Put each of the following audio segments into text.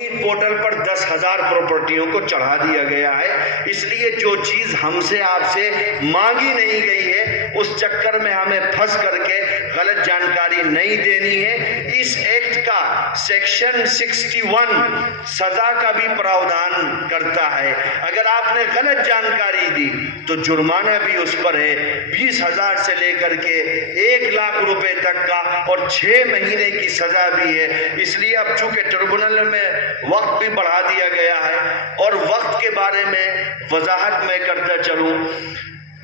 Portal پر 10,000 پراپرٹیوں کو چڑھا دیا گیا ہے. اس لیے جو چیز ہم سے آپ سے مانگی نہیں گئی ہے اس چکر میں ہمیں پھنس کر کے غلط جانکاری نہیں دینی ہے. اس ایکٹ کا سیکشن 61 سزا کا بھی پراودھان کرتا ہے. اگر آپ نے غلط جانکاری دی تو جرمانہ بھی اس پر ہے، 20,000 سے لے کر کے 1,00,000 روپے تک کا، اور 6 مہینے کی سزا بھی ہے. اس لیے اب چونکہ ٹربونل میں وقت بھی بڑھا دیا گیا ہے، اور وقت کے بارے میں وضاحت میں کرتا چلوں.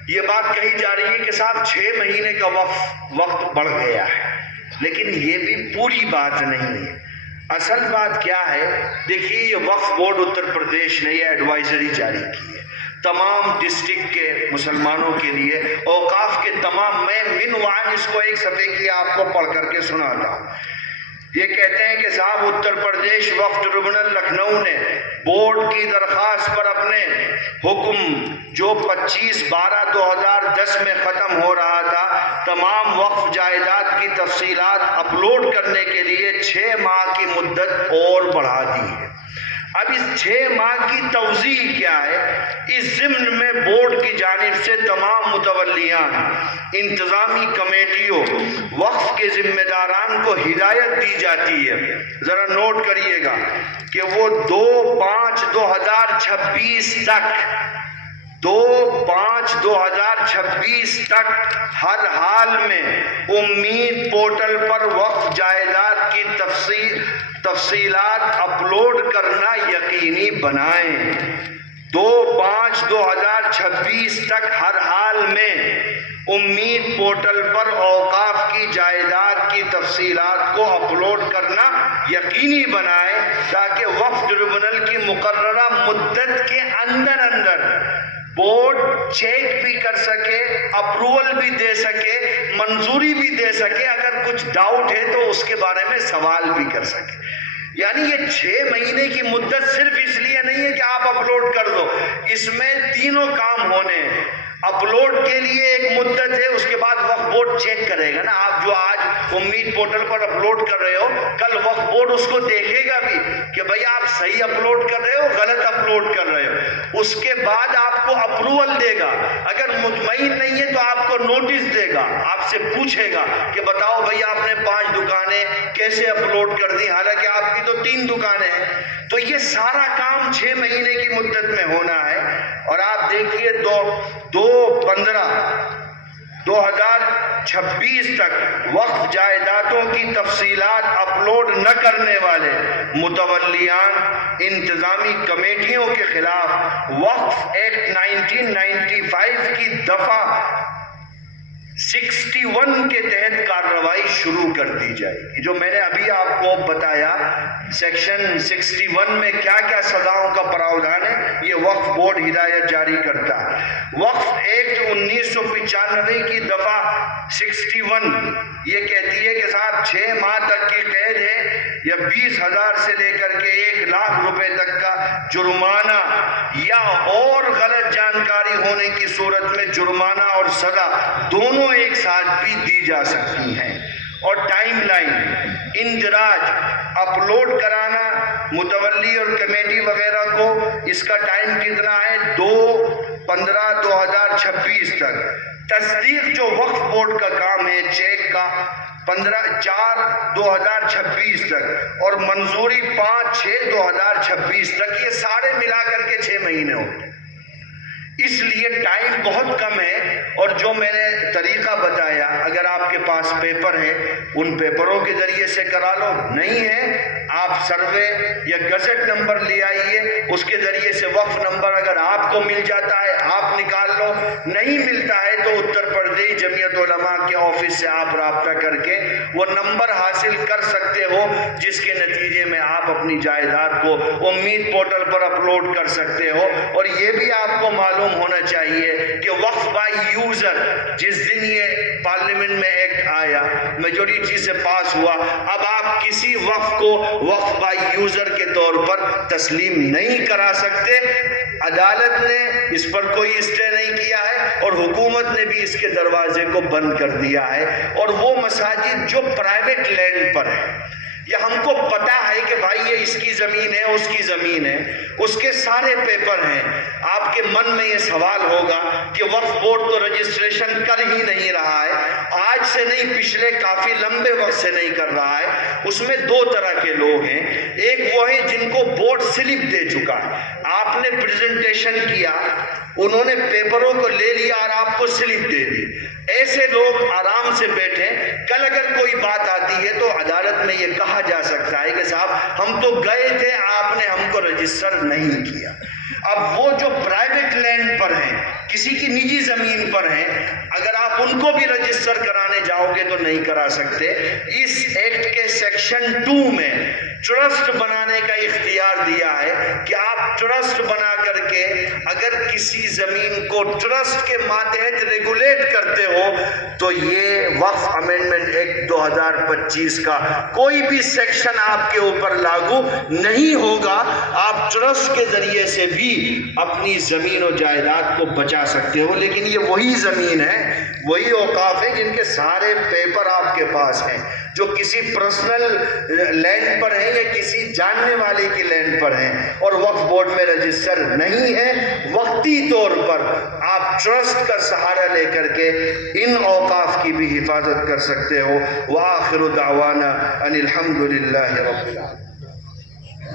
یہ بات کہی جا رہی ہے کہ صاحب 6 مہینے کا وقت بڑھ گیا ہے، لیکن یہ بھی پوری بات نہیں ہے. اصل بات کیا ہے؟ دیکھیے، یہ وقف بورڈ اتر پردیش نے یہ ایڈوائزری جاری کی ہے تمام ڈسٹرکٹ کے مسلمانوں کے لیے، اوقاف کے تمام. میں منوعاً اس کو ایک صفحے کی آپ کو پڑھ کر کے سناتا ہوں. یہ کہتے ہیں کہ صاحب اتر پردیش وقف ٹربونل لکھنؤ نے بورڈ کی درخواست پر اپنے حکم جو 25/12/2010 میں ختم ہو رہا تھا، تمام وقف جائیداد کی تفصیلات اپلوڈ کرنے کے لیے 6 ماہ کی مدت اور بڑھا دی ہے. اب اس 6 ماہ کی توضیح کیا ہے؟ اس ضمن میں بورڈ کی جانب سے تمام متولیان، انتظامی کمیٹیوں، وقف کے ذمہ داران کو ہدایت دی جاتی ہے. ذرا نوٹ کریے گا کہ وہ 2/5/2026 تک 2/5/2026 تک ہر حال میں امید پورٹل پر وقف جائیداد کی تفصیلات اپلوڈ کرنا یقینی بنائیں. 2/5/2026 تک ہر حال میں امید پورٹل پر اوقاف کی جائیداد کی تفصیلات کو اپلوڈ کرنا یقینی بنائیں تاکہ وقف ٹربونل کی مقررہ مدت کے اندر بورڈ چیک بھی کر سکے، اپروول بھی دے سکے، منظوری بھی دے سکے، اگر کچھ ڈاؤٹ ہے تو اس کے بارے میں سوال بھی کر سکے. یعنی یہ 6 مہینے کی مدت صرف اس لیے نہیں ہے کہ آپ اپلوڈ کر دو، اس میں تینوں کام ہونے ہیں. اپلوڈ کے لیے ایک مدت ہے، اس کے بعد وقف بورڈ چیک کرے گا نا. آپ جو آج امید پورٹل پر اپلوڈ کر رہے ہو، کل وقف بورڈ اس کو دیکھے گا بھی کہ بھئی آپ صحیح اپلوڈ کر رہے ہو، غلط اپلوڈ کر رہے ہو. اس کے بعد آپ کو اپروول دے گا. اگر مطمئن نہیں ہے تو آپ کو نوٹس دے گا، آپ سے پوچھے گا کہ بتاؤ بھئی آپ نے 5 دکانیں کیسے اپلوڈ کر دی، حالانکہ آپ کی تو 3 دکانیں ہیں. تو یہ سارا کام 6 مہینے کی مدت میں ہونا ہے. اور آپ دیکھیے 2/15/2026 تک وقف جائیدادوں کی تفصیلات اپلوڈ نہ کرنے والے متولیان، انتظامی کمیٹیوں کے خلاف وقف ایکٹ 1995 کی دفعہ 61 کے تحت کارروائی شروع کر دی جائے گی. جو میں نے ابھی آپ کو بتایا سیکشن 61 میں کیا کیا سزاؤں کا پراودھان ہے، یہ وقف بورڈ ہدایت جاری کرتا ہے. وقف ایکٹ 1995 کی دفعہ 61 یہ کہتی ہے کہ صاحب 6 ماہ تک کی قید ہے یا 20,000 سے لے کر کے 1,00,000 روپے تک کا جرمانہ، یا اور غلط جانکاری ہونے کی صورت میں جرمانہ اور سزا دونوں ایک ساتھ بھی دی جا سکتی ہیں. اور ٹائم لائن، اندراج، اپلوڈ کرانا متولی اور کمیٹی وغیرہ کو، اس کا ٹائم کتنا ہے؟ 2/15/2026 تک. تصدیق جو وقف بورڈ کا کام ہے چیک کا 15/4/2026 تک، اور منظوری 5/6/2026 تک. یہ سارے ملا کر کے 6 مہینے ہوتے ہیں. اس لیے ٹائم بہت کم ہے. اور جو میں نے طریقہ بتایا، اگر آپ کے پاس پیپر ہے ان پیپروں کے ذریعے سے کرا لو، نہیں ہے آپ سروے یا گزٹ نمبر لے آئیے، اس کے ذریعے سے وقف نمبر اگر آپ کو مل جاتا ہے آپ نکال لو، نہیں ملتا ہے تو اتر پردیش جمعیت علماء کے آفس سے آپ رابطہ کر کے وہ نمبر حاصل کر سکتے ہو، جس کے نتیجے میں آپ اپنی جائیداد کو امید پورٹل پر اپلوڈ کر سکتے ہو. اور یہ بھی آپ کو معلوم ہونا چاہیے کہ وقف بائی یوزر، جس دن یہ پارلیمنٹ میں ایکٹ آیا، میجورٹی سے پاس ہوا، اب آپ کسی وقف کو وقف بائی یوزر کے طور پر تسلیم نہیں کرا سکتے. عدالت نے اس پر کوئی اسٹے نہیں کیا ہے اور حکومت نے بھی اس کے دروازے کو بند کر دیا ہے. اور وہ مساجد جو پرائیویٹ لینڈ پر ہے، یا ہم کو پتا ہے کہ بھائی یہ اس کی زمین ہے، اس کی زمین ہے، اس کے سارے پیپر ہیں، آپ کے من میں یہ سوال ہوگا کہ وقف بورڈ تو رجسٹریشن کر ہی نہیں رہا ہے، آج سے نہیں پچھلے کافی لمبے وقت سے نہیں کر رہا ہے۔ اس میں دو طرح کے لوگ ہیں، ایک وہ ہیں جن کو بورڈ سلپ دے چکا ہے، آپ نے پریزنٹیشن کیا، انہوں نے پیپروں کو لے لیا اور آپ کو سلپ دے دی، ایسے لوگ آرام سے بیٹھے، کل اگر کوئی بات آتی ہے تو عدالت میں یہ کہا جا سکتا ہے کہ صاحب ہم تو گئے تھے، آپ نے ہم کو رجسٹر نہیں کیا۔ اب وہ جو پرائیویٹ لینڈ پر ہیں، کسی کی نجی زمین پر ہیں، اگر آپ ان کو بھی رجسٹر کرانے جاؤ گے تو نہیں کرا سکتے۔ اس ایکٹ کے سیکشن 2 میں ٹرسٹ بنانے کا اختیار دیا ہے کہ آپ ٹرسٹ بنا کر کے اگر کسی زمین کو ٹرسٹ کے ماتحت ریگولیٹ کرتے ہو تو یہ وقف امینڈمنٹ ایکٹ 2025 کا کوئی بھی سیکشن آپ کے اوپر لاگو نہیں ہوگا۔ آپ ٹرسٹ کے ذریعے سے بھی اپنی زمین و جائیداد کو بچا سکتے ہو، لیکن یہ وہی زمین ہے، وہی اوقاف ہیں جن کے سارے پیپر آپ کے پاس ہیں، جو کسی پرسنل لینڈ پر ہیں یا کسی جاننے والے کی لینڈ پر ہیں اور وقف بورڈ میں رجسٹر نہیں ہے۔ وقتی طور پر آپ ٹرسٹ کا سہارا لے کر کے ان اوقاف کی بھی حفاظت کر سکتے ہو۔ وآخر دعوانا ان الحمد للہ رب العالمین۔